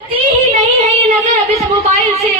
ही नहीं है ये नजर अब इस मोबाइल से,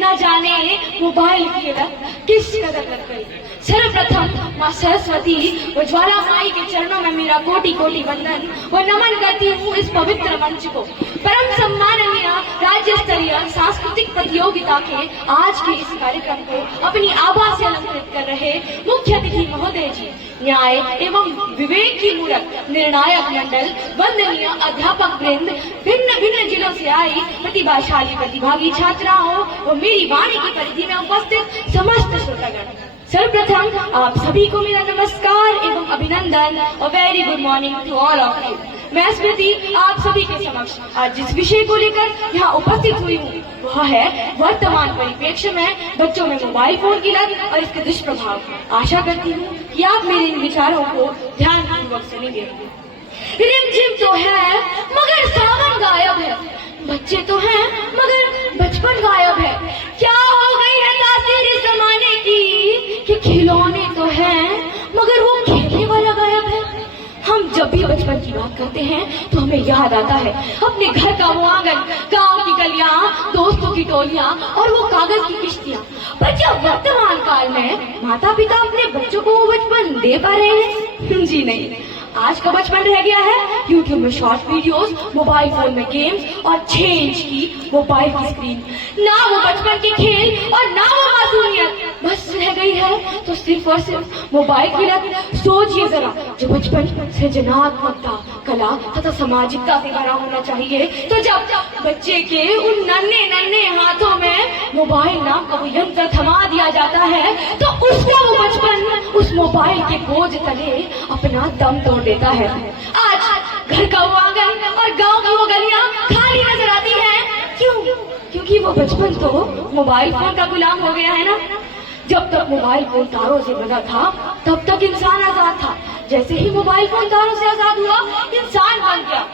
न जाने मोबाइल की लत किस कदर लग गई। सर्वप्रथम माँ सरस्वती व ज्वाला माई के चरणों में मेरा कोटि कोटि वंदन व नमन करती हूँ इस पवित्र मंच को। परम सम्माननीय राज्य स्तरीय सांस्कृतिक प्रतियोगिता के आज के इस कार्यक्रम को अपनी आभा से अलंकृत कर रहे मुख्य अतिथि महोदय जी, न्याय एवं विवेक की मूरत निर्णायक मंडल, वंदनीय अध्यापक वृंद, भिन्न भिन्न जिलों से आई प्रतिभाशाली प्रतिभागी छात्राओं व मेरी वाणी की परिधि में उपस्थित समस्त श्रोतागण, सर्वप्रथम आप सभी को मेरा नमस्कार एवं अभिनंदन और very good morning to all of you. मैं स्मृति आप सभी के समक्ष आज जिस विषय को लेकर यहाँ उपस्थित हुई हूँ वह है वर्तमान परिप्रेक्ष्य में बच्चों में मोबाइल फोन की लत और इसके दुष्प्रभाव। आशा करती हूँ कि आप मेरे इन विचारों को ध्यानपूर्वक सुनेंगे। रिमझिम तो है मगर सावन गायब है, बच्चे तो हैं मगर बचपन गायब है। क्या हो गई है तासीर इस जमाने की कि खिलौने तो हैं मगर वो खेलने वाला गायब है। हम जब भी बचपन की बात करते हैं तो हमें याद आता है अपने घर का वो आंगन, गांव की गलियां, दोस्तों की टोलियां और वो कागज की किश्तियां। पर क्या वर्तमान काल में माता पिता अपने बच्चों को वो बचपन दे पा रहे हैं? जी नहीं, आज का बचपन रह गया है यूट्यूब में शॉर्ट वीडियोस, मोबाइल फोन में गेम्स और 6 इंच की मोबाइल की स्क्रीन। ना वो बचपन के खेल और ना वो मासूमियत, बस रह गई है तो सिर्फ और सिर्फ मोबाइल की लत। सोचिए जरा, जो बचपन सृजनात्मकता, कला तथा सामाजिकता से भरा होना चाहिए, तो जब बच्चे के उन नन्हे नन्हे हाथों में मोबाइल नाम का वो यंत्र थमा दिया जाता है तो उसका वो बचपन उस मोबाइल के बोझ तले अपना दम तोड़ देता है। आज घर का वो आंगन और गांव की वो गलियां खाली नजर आती हैं। क्यों? क्योंकि वो बचपन तो मोबाइल फोन का गुलाम हो गया है ना। जब तक मोबाइल फोन तारों से बंधा था तब तक इंसान आजाद था। जैसे ही मोबाइल फोन तारों से आजाद हुआ, इंसान बन गया।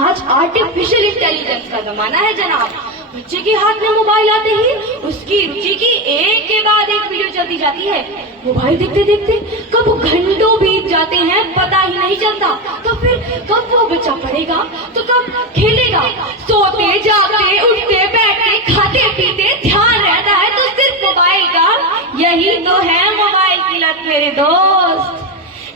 आज आर्टिफिशियल इंटेलिजेंस का जमाना है जनाब। बच्चे के हाथ में मोबाइल आते ही उसकी रुचि की एक के बाद एक वीडियो चलती जाती है। मोबाइल देखते देखते कब घंटों बीत जाते हैं पता ही नहीं चलता। तो फिर कब वो बच्चा पढ़ेगा तो कब खेलेगा। सोते जागते उठते बैठते खाते पीते ध्यान रहता है तो सिर्फ मोबाइल का। यही तो है मोबाइल की लत मेरे दोस्त।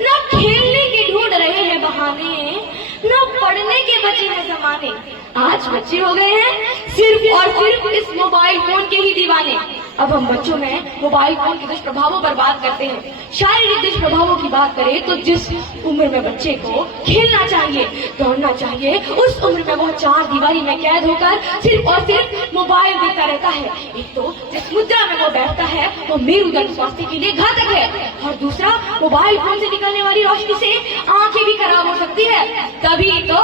न खेलने के ढूंढ रहे हैं बहाने, न पढ़ने के बचे हैं जमाने। आज बच्चे हो गए हैं सिर्फ और सिर्फ इस मोबाइल फोन के ही दीवाने। अब हम बच्चों में मोबाइल फोन के दुष्प्रभावों पर बात करते हैं। शारीरिक दुष्प्रभावों की बात करें तो जिस उम्र में बच्चे को खेलना चाहिए, दौड़ना चाहिए, उस उम्र में वो 4 दीवारी में कैद होकर सिर्फ और सिर्फ मोबाइल देखता रहता है। एक तो जिस मुद्रा में वो बैठता है वो मेरुदंड स्वास्थ्य के लिए घातक है, और दूसरा मोबाइल फोन से निकलने वाली रोशनी से आंखें भी खराब हो सकती है। तभी तो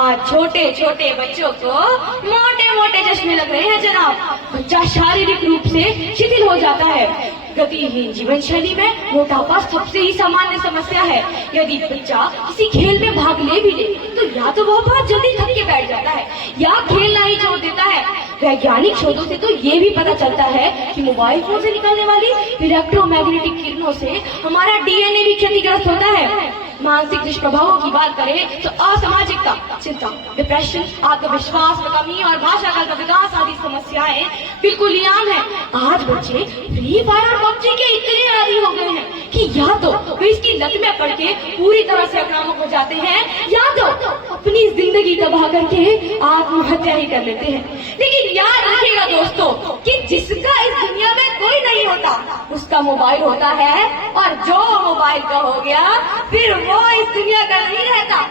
आज छोटे छोटे बच्चों को मोटे मोटे चश्मे लग रहे हैं जनाब। बच्चा शारीरिक रूप से शिथिल हो जाता है। गतिहीन जीवन शैली में मोटापा सबसे ही सामान्य समस्या है। यदि बच्चा किसी खेल में भाग ले भी ले तो या तो वह बहुत जल्दी थक के बैठ जाता है या खेलना ही छोड़ देता है। वैज्ञानिक शोधों से तो ये भी पता चलता है कि मोबाइल फोन से निकलने वाली इलेक्ट्रोमैग्नेटिक किरणों से हमारा डीएनए भी क्षतिग्रस्त होता है। मानसिक दुष्प्रभावों की बात करें तो असामाजिकता, चिंता, डिप्रेशन, आत्मविश्वास में कमी और भाषा का विकास आदि समस्याएं बिल्कुल ही आम है। आज बच्चे फ्री फायर और पबजी के इतने आदी हो गए हैं कि या तो वे इसकी लत में पड़ के पूरी तरह से आक्रामक हो जाते हैं या तो अपनी जिंदगी तबाह करके आत्महत्या ही कर लेते हैं। लेकिन याद रखिएगा दोस्तों कि जिसका इस दुनिया में कोई नहीं होता उसका मोबाइल होता है, और जो मोबाइल का हो गया फिर वो इस दुनिया का नहीं रहता।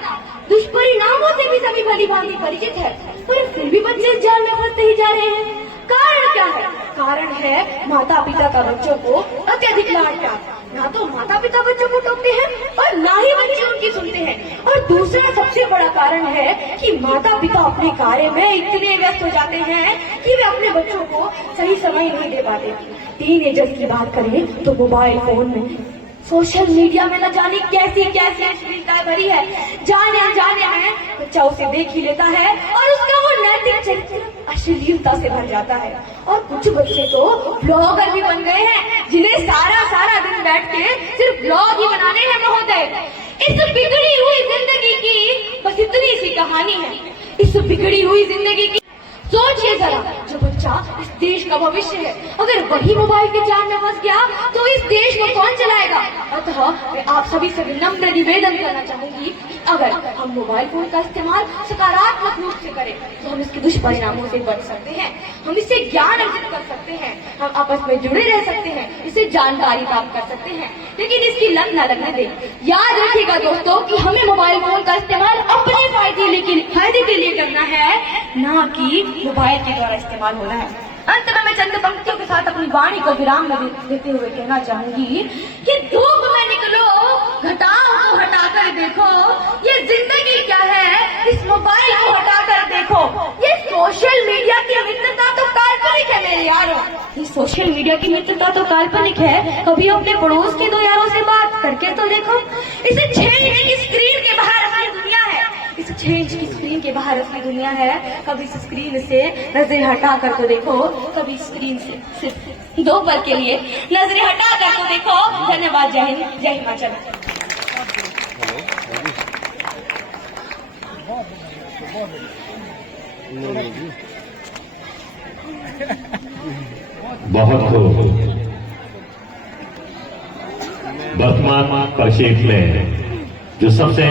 दुष्परिणामों से भी सभी भली भांति परिचित है, पर फिर भी बच्चे इस जाल में फंसते ही जा रहे हैं। कारण क्या है? कारण है माता पिता का बच्चों को अत्यधिक लाड प्यार। ना तो माता पिता बच्चों को टोकते हैं और ना ही बच्चे उनकी सुनते हैं। और दूसरा सबसे बड़ा कारण है कि माता पिता अपने कार्य में इतने व्यस्त हो जाते हैं कि वे अपने बच्चों को सही समय नहीं दे पाते। टीनेजर्स की बात करें तो मोबाइल फोन में, सोशल मीडिया में न जाने कैसी कैसी अश्लीलता भरी है। जाने अनजाने में बच्चा उसे देख ही लेता है और उसका वो नैतिक चरित्र अश्लीलता से भर जाता है। और कुछ बच्चे तो ब्लॉगर भी बन गए हैं जिन्हें सारा दिन बैठ के सिर्फ ब्लॉग ही बनाने हैं महोदय। इस बिगड़ी हुई जिंदगी की बस इतनी सी कहानी है। इस बिगड़ी हुई जिंदगी की सोचिए जरा, जो बच्चा इस देश का भविष्य है, अगर वही मोबाइल के जाल में फंस गया तो इस देश को कौन चलाएगा। अतः मैं आप सभी से विनम्र निवेदन करना चाहूंगी कि अगर हम मोबाइल फोन का इस्तेमाल सकारात्मक रूप से करें तो हम इसके दुष्परिणामों से बच सकते हैं, हम इससे ज्ञान अर्जित कर सकते हैं, हम आपस में जुड़े रह सकते हैं, इससे जानकारी प्राप्त कर सकते हैं, लेकिन इसकी लत न लगने दें। याद रखिएगा दोस्तों कि हमें मोबाइल फोन का इस्तेमाल अपने फायदे के लिए करना है, ना कि मोबाइल के द्वारा इस्तेमाल होना है। अंत में मैं चंद पंक्तियों के साथ अपनी वाणी को विराम देते हुए कहना चाहूंगी कि धूप में निकलो, घटाओ को हटाकर देखो, ये जिंदगी क्या है इस मोबाइल को हटाकर देखो। ये सोशल मीडिया की मित्रता तो काल्पनिक है मेरे यारों, ये सोशल मीडिया की मित्रता तो काल्पनिक है। कभी अपने पड़ोस के दो यारों से बात करके तो देखो। इसे छेड़ने की स्क्रीन के बाहर अपनी दुनिया है, इस छेंज की स्क्रीन के बाहर अपनी दुनिया है। कभी इस स्क्रीन से नजरें हटा कर तो देखो, कभी स्क्रीन से सिर्फ 2 पल के लिए नजरें हटा कर तो देखो। धन्यवाद। जय हिंद, जय हिमाचल। बहुत खूब। वर्तमान परिषद में जो सबसे